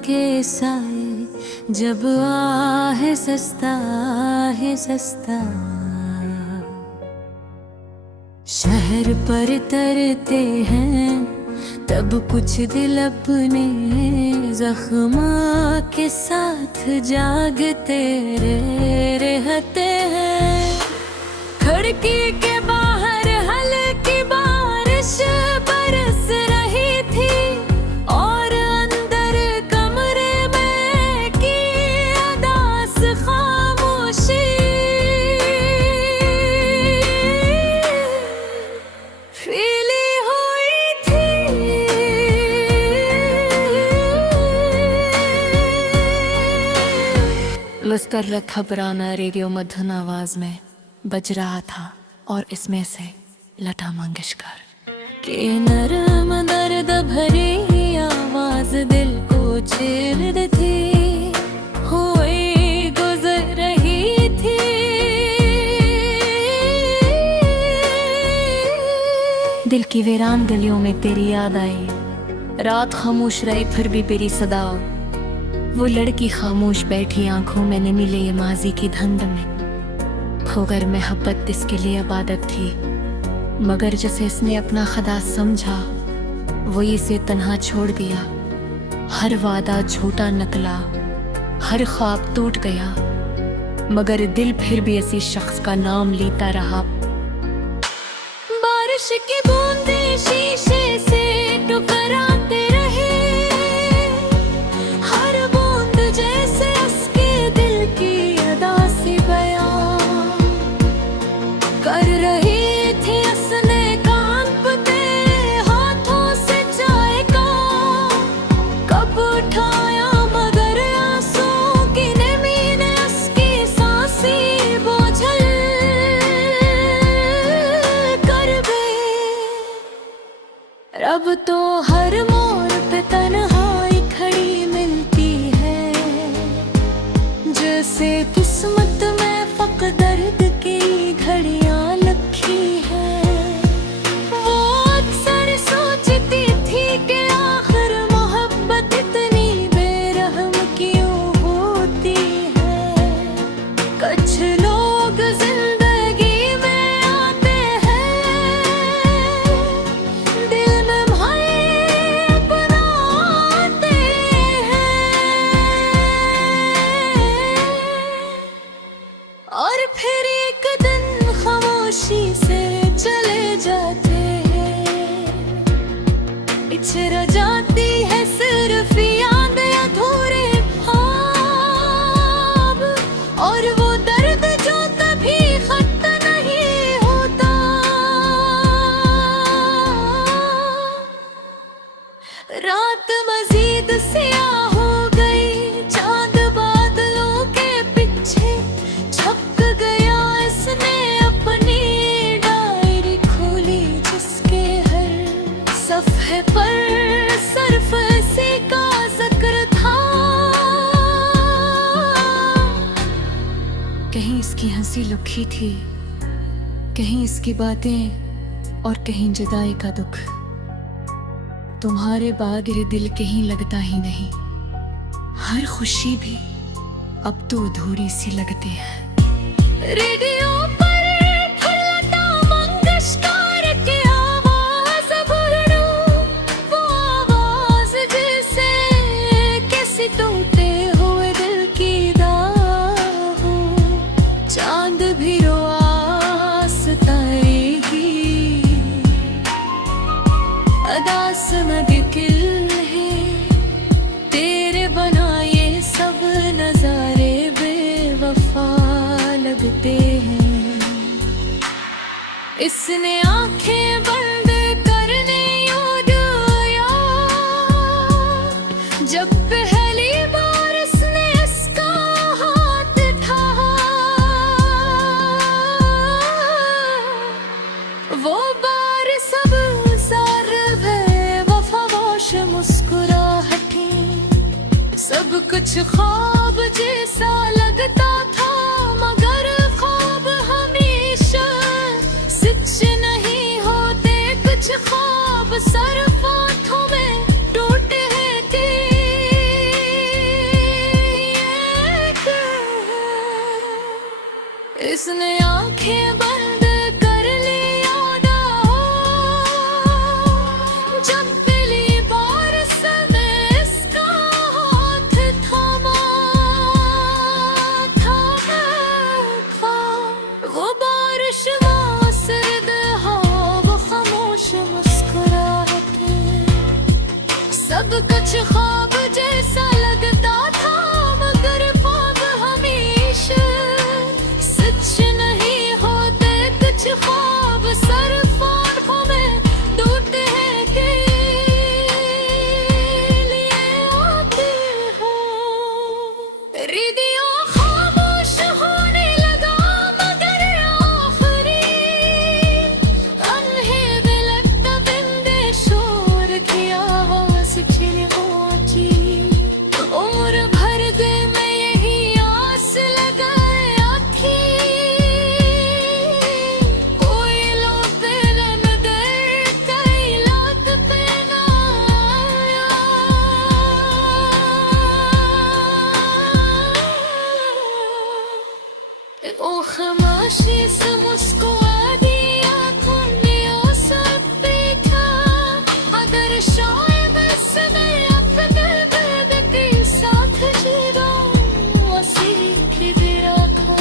के साए जब आहे सस्ता है सस्ता। शहर पर तरते हैं तब कुछ दिल अपने जख्मा के साथ जागते रहते हैं। खिड़की के बाहर हल्की बारिश बरस रही थी और अंदर कमरे में की अदास खामोशी। फीली हुई थी लश्कर खबराना रेडियो मधुन आवाज में बज रहा था और इसमें से लता मंगेशकर की नरम दर्द भरी आवाज दिल को छेड़ थी हुई गुजर रही थी। दिल की वीरान गलियों में तेरी याद आई, रात खामोश रही फिर भी तेरी सदा। वो लड़की खामोश बैठी आंखों में नहीं मिले ये माजी की धंध में। खोगर मोहब्बत इसके लिए इबादत थी, मगर जैसे इसने अपना खुदा समझा वही इसे तन्हा छोड़ दिया। हर वादा झूठा निकला, हर ख्वाब टूट गया, मगर दिल फिर भी इसी शख्स का नाम लेता रहा। बारिश की बूंदें शीशे से टकराते रहे, हर बूंद जैसे उसके दिल की अदा सी बयां कर रही थी। उसने कांपते हाथों से चाय का कप उठाया, मगर आंसू की नमी ने उसकी सांसें बोझल कर गई। अब तो हर मोड़ पे तन्हाई खड़ी मिलती है, जैसे किस्मत में फक़्र दर्द की घड़ियां लखी है। वो अक्सर सोचती थी कि आखिर मोहब्बत इतनी बेरहम क्यों होती है। कुछ लोग जिंदगी में आते हैं, दिल में भय अपनाते हैं और फिर एक दिन खामोशी से चले जाते हैं। इछरा जाती है सिर्फ याद अधूरे ख्वाब, और वो दर्द जो कभी खत्म नहीं होता। रात मजीद स्याह हो गई, चांद बादलों के पीछे छप गया। इसने अपनी डायरी खोली जिसके हर सफ़े पर सिर्फ इसी का जिक्र था। कहीं इसकी हंसी लुकी थी, कहीं इसकी बातें और कहीं जुदाई का दुख। तुम्हारे बाग ये दिल कहीं लगता ही नहीं, हर खुशी भी अब तो अधूरी सी लगती है। रेडियो पर लता मंगेशकर की आवाज भूलूं, वो आवाज जैसे किसी टूटे हुए दिल की दाह हो। चांद भी रोआ सताएगी, अदास मुश्किल है तेरे बना ये सब नजारे बेवफा लगते हैं। इसने आंखें बंद करने यूं दिया, जब पहली बार इसने इसका हाथ थामा। वो बार सब मुस्कुराहटें, सब कुछ ख्वाब जैसा लगता था, मगर ख्वाब हमेशा सच नहीं होते। कुछ ख्वाब सिर्फ आँखों में टूटे हैं। खामोशी से मुस्कुरा दी आँखों ने ओ सब बैठा अगर शायद मैं अपने दर्द के साथ जी रहा सीख भी रखा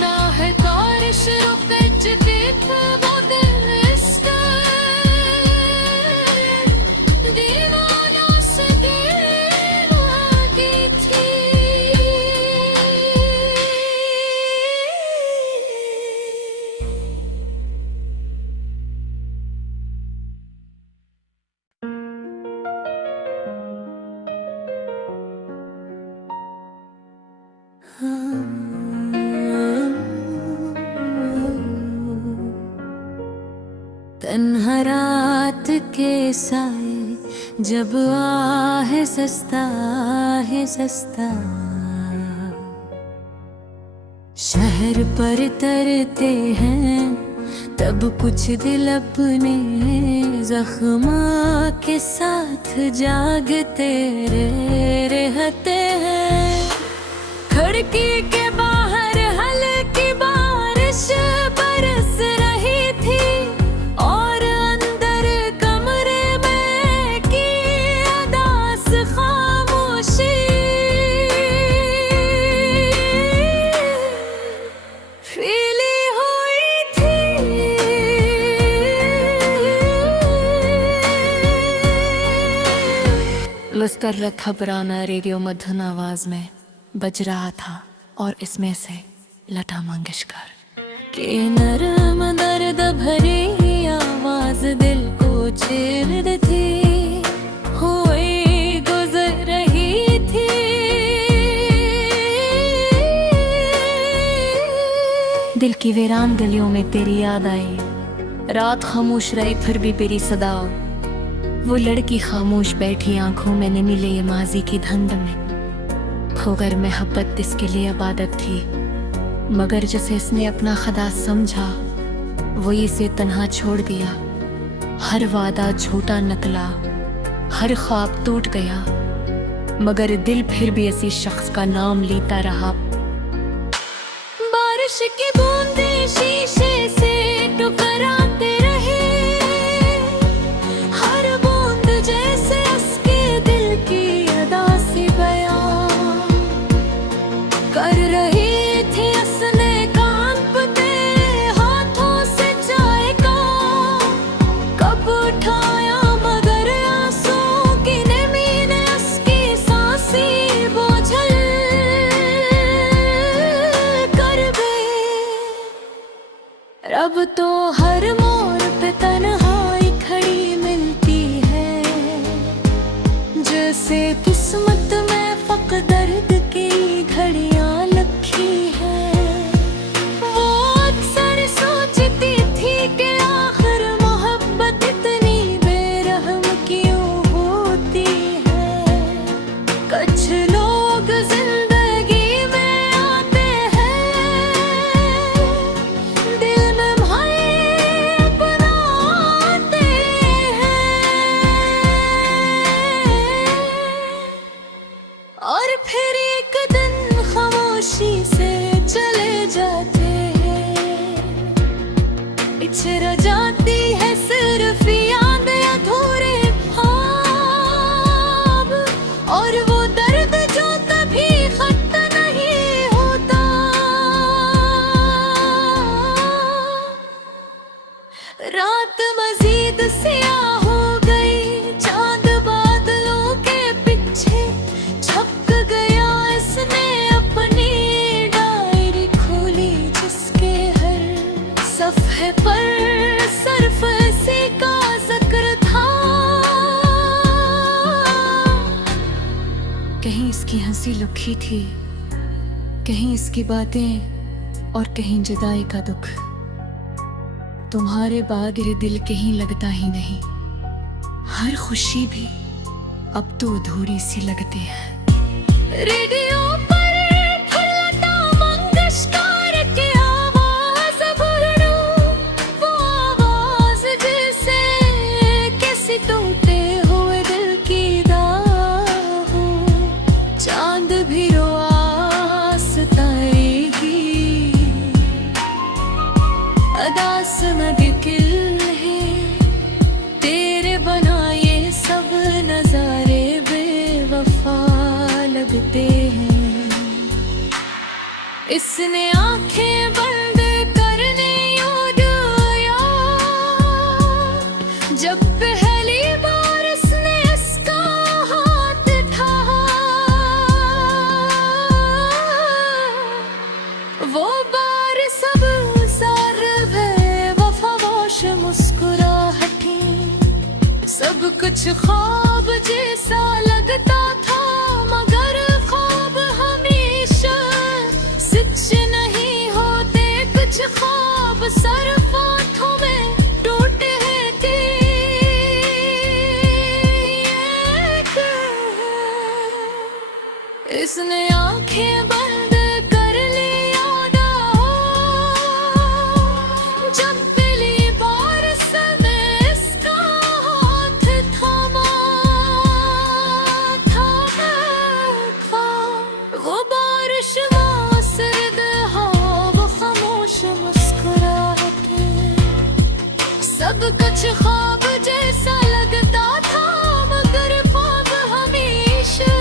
ना है कारश रुपए जदीद वो दिल इसका दीवाना से दीवानी थी तन्हा रात के साए जब आहे सस्ता शहर पर तरते हैं तब कुछ दिल अपने जख्मा के साथ जागते रहते हैं खिड़की के बाहर हल्की बारिश बरस रही थी और अंदर कमरे में की अदास खामोशी फीली हुई थी लश्कर रखा पुराना रेडियो मधुन आवाज में बज रहा था और इसमें से लता मंगेशकर के नरम दर्द भरी आवाज दिल को छेड़ थी हुई गुजर रही थी दिल की वीरान गलियों में तेरी याद आई रात खामोश रही फिर भी तेरी सदा वो लड़की खामोश बैठी आंखों में नहीं मिले ये माजी की धंध में खोगर मोहब्बत इसके लिए इबादत थी मगर जैसे इसने अपना खुदा समझा वो इसे तन्हा छोड़ दिया हर वादा झूठा निकला हर ख्वाब टूट गया मगर दिल फिर भी इसी शख्स का नाम लेता रहा बारिश की बूंदें शीशे से टकराते रहे हर बूंद जैसे उसके दिल की अदा सी बयां कर रही थी उसने कांपते हाथों से चाय का कब उठाया मगर आंसू की नमी ने उसकी सांसें बोझल कर गई अब तो हर मोड़ पे तन्हाई खड़ी मिलती है जैसे किस्मत में फक दर्द की घड़ियां लखी है वो अक्सर सोचती थी कि आखिर मोहब्बत इतनी बेरहम क्यों होती है कुछ लोग जिंदगी में आते हैं दिल में भय अपनाते हैं और फिर एक दिन खामोशी से चले जाते हैं इछरा जाती है सिर्फ याद अधूरे ख्वाब और वो दर्द जो कभी खत्म नहीं होता रात मजीद स्याह हो गई चांद बादलों के पीछे छप गया इसने अपनी डायरी खोली जिसके हर सफ़े पर सिर्फ इसी का जिक्र था कहीं इसकी हंसी लुकी थी कहीं इसकी बातें और कहीं जुदाई का दुख तुम्हारे बाद ये दिल कहीं लगता ही नहीं हर खुशी भी अब तो अधूरी सी लगती है रेडियो पर लता मंगेशकर की आवाज भूलूं वो आवाज जैसे किसी टूटे हुए दिल की दाह हो चांद भी रोआ सताएगी लगते हैं। इसने आंखें बंद करने यूं जब पहली बार इसने इसका हाथ था, वो बार सब सार है वफावाश मुस्कुराहटें, सब कुछ ख्वाब जैसा लगता था मगर ख्वाब हमेशा सच नहीं होते। कुछ ख्वाब सिर्फ आँखों में टूटे हैं कि इसने आंखें बंद कर लिया जब पहली बार समय इसका हाथ थामा था। वो बारिश वो सर्द हाँ वो खामोश मुस्कुराहटें, सब कुछ ख्वाब जैसा लगता था मगर ख्वाब हमेशा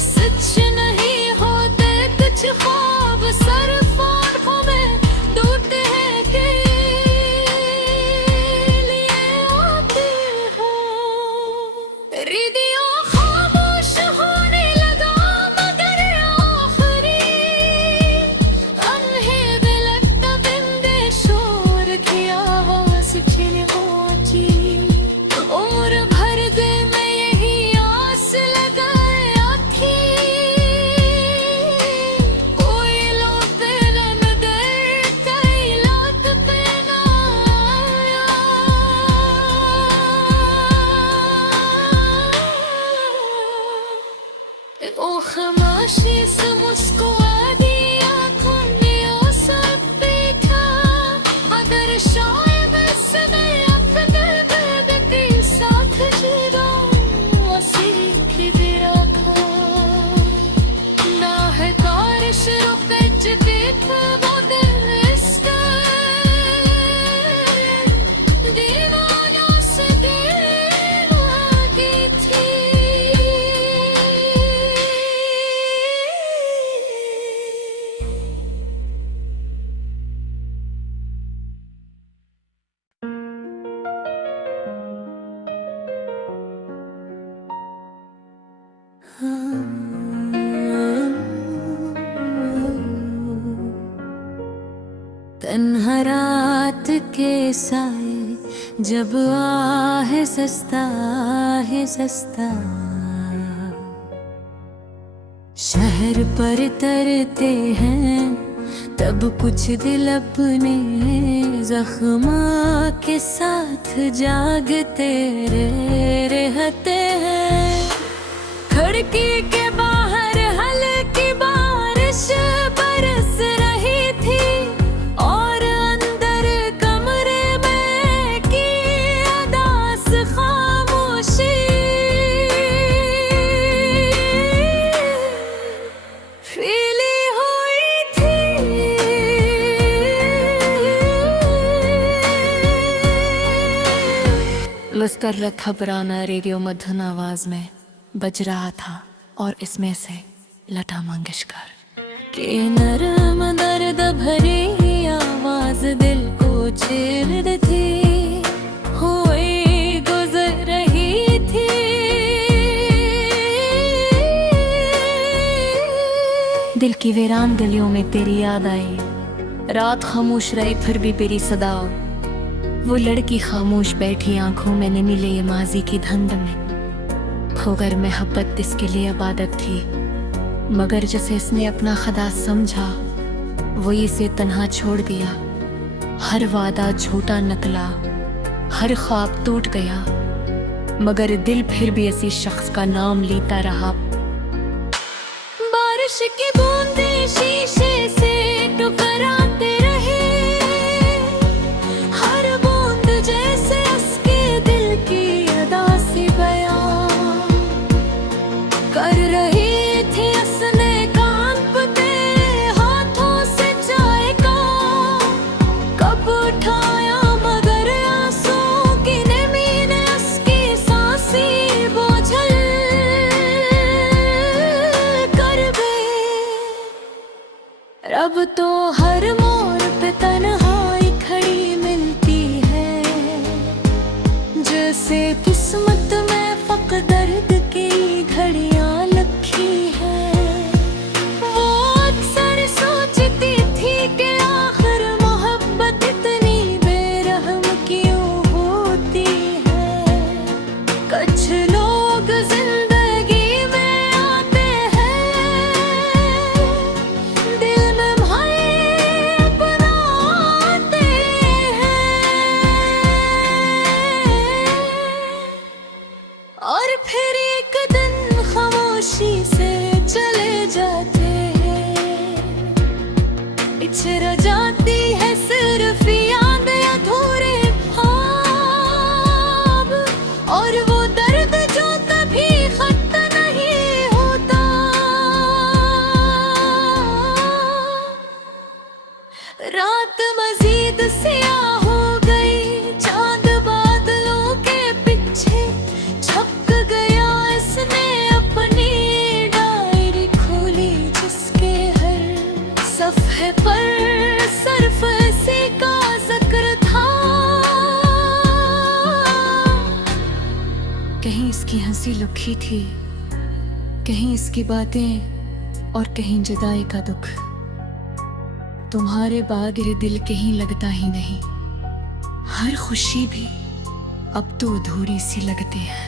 सच नहीं होते। कुछ ख्वाब सिर्फ आँखों में टूटे हैं के लिए आते हैं। रेडियो खामोश होने लगा मगर आखिरी अन्हे बिलकता बिंदे शोर की आवाज छिड़ पहुंची। उम्र भर दे मैं यही आस लगाया थी, कोई लो पेलन दे कई लात पे ना आया। ओ खामोशी से मुस्कुरा दिया तूने ओ सब देखा, अगर शायद इसमें अपने दर्द के साथ जीना सीख भी रखा। ना है बारिश रुके जगह वो दिल इसका दीवाना से दीवानी थी। तन्हा रात के साए जब आहे सस्ता शहर पर तरते हैं तब कुछ दिल अपने जख्मा के साथ जागते रहते हैं। खिड़की के बाहर हल्की बारिश बरस रही थी और अंदर कमरे में की अदास खामोशी फीली हुई थी। लश्कर घबराना रेडियो मधुन आवाज में बज रहा था और इसमें से लता मंगेशकर के नरम दर्द भरी आवाज दिल को छेड़ती हुई गुजर रही थी। दिल की वीरान गलियों में तेरी याद आई, रात खामोश रही फिर भी तेरी सदा। वो लड़की खामोश बैठी आंखों में मिले ये माजी की धंध में। खोगर मोहब्बत इसके लिए इबादत थी मगर जैसे इसने अपना खुदा समझा वो इसे तन्हा छोड़ दिया। हर वादा झूठा निकला, हर ख्वाब टूट गया मगर दिल फिर भी इसी शख्स का नाम लेता रहा। बारिश की बूंदें शीशे से टकराते रहे, हर बूंद जैसे उसके दिल की अदा सी बयां कर रही थी। उसने कांपते हाथों से चाय का कप उठाया मगर आंसू की नमी ने उसकी सांसें बोझल अब तो हर मोड़ पे तन्हाई खड़ी मिलती है, जैसे किस्मत में फक दर्द की घड़ियां लखी है। वो अक्सर सोचती थी कि आखिर मोहब्बत इतनी बेरहम क्यों होती है। कुछ लोग जिंदगी में आते हैं, दिल में भय बनाते हैं, और फिर एक दिन खामोशी से चले जाते हैं। इछरा जाती है सिर्फ यादें अधूरे ख्वाब, और वो दर्द जो कभी खत्म नहीं होता। रात मजीद सियाह हो गई, चांद बादलों के पीछे छप गया। इसने अपनी डायरी खोली, जिसके हर सफ़े पर सिर्फ इसी का जिक्र था। कहीं इसकी हंसी लुकी थी, कहीं इसकी बातें, और कहीं जुदाई का दुख। तुम्हारे बाद ये दिल कहीं लगता ही नहीं, हर खुशी भी अब तो अधूरी सी लगती है।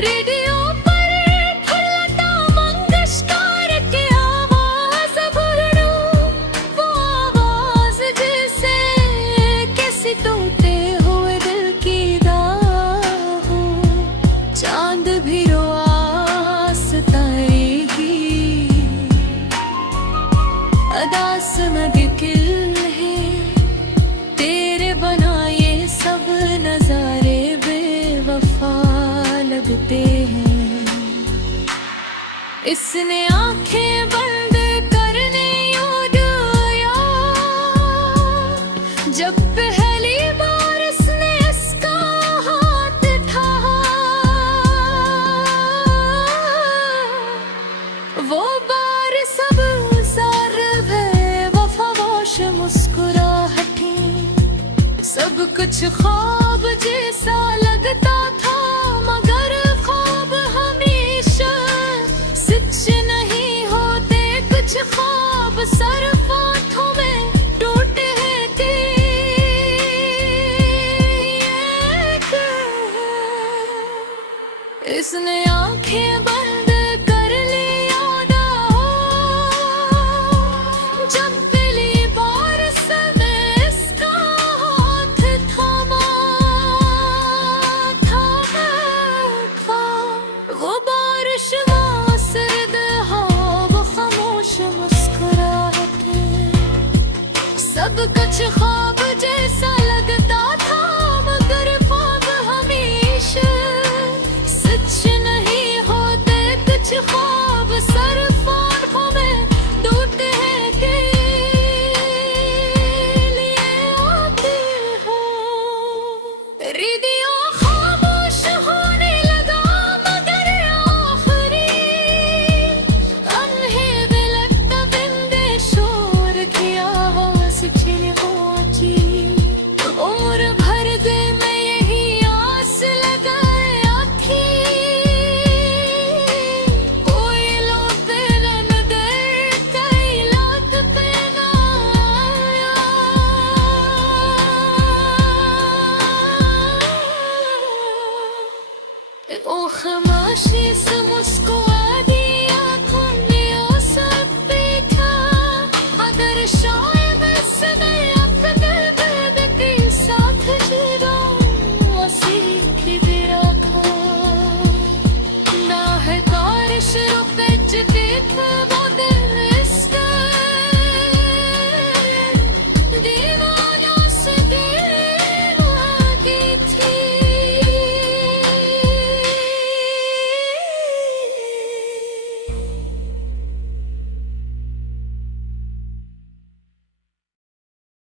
रेडियो पर लता मंगेशकर की आवाज भूलूं, वो आवाज जैसे किसी टूटे हुए दिल की दाह हो। चांद भी रोआ सताएगी, अदास नगिल है तेरे बना। ये सब नजारे बेवफा लगते हैं। इसने आंखें बंद करने यूं दिया, जब पहली बार इसने इसका हाथ था। वो बार सब सार बेवफाश मुस्कुराहटें, सब कुछ ख्वाब जैसा लगता था, मगर ख्वाब हमेशा सच नहीं होते। कुछ ख्वाब सिर्फ आँखों में टूटे थे। इसने आंखें बंद कर लिया, जब पहली बार इसने इसका हाथ थामा था। वो बारिश में सर्द हवा, वो खामोश मुस्कुराहटें, सब कुछ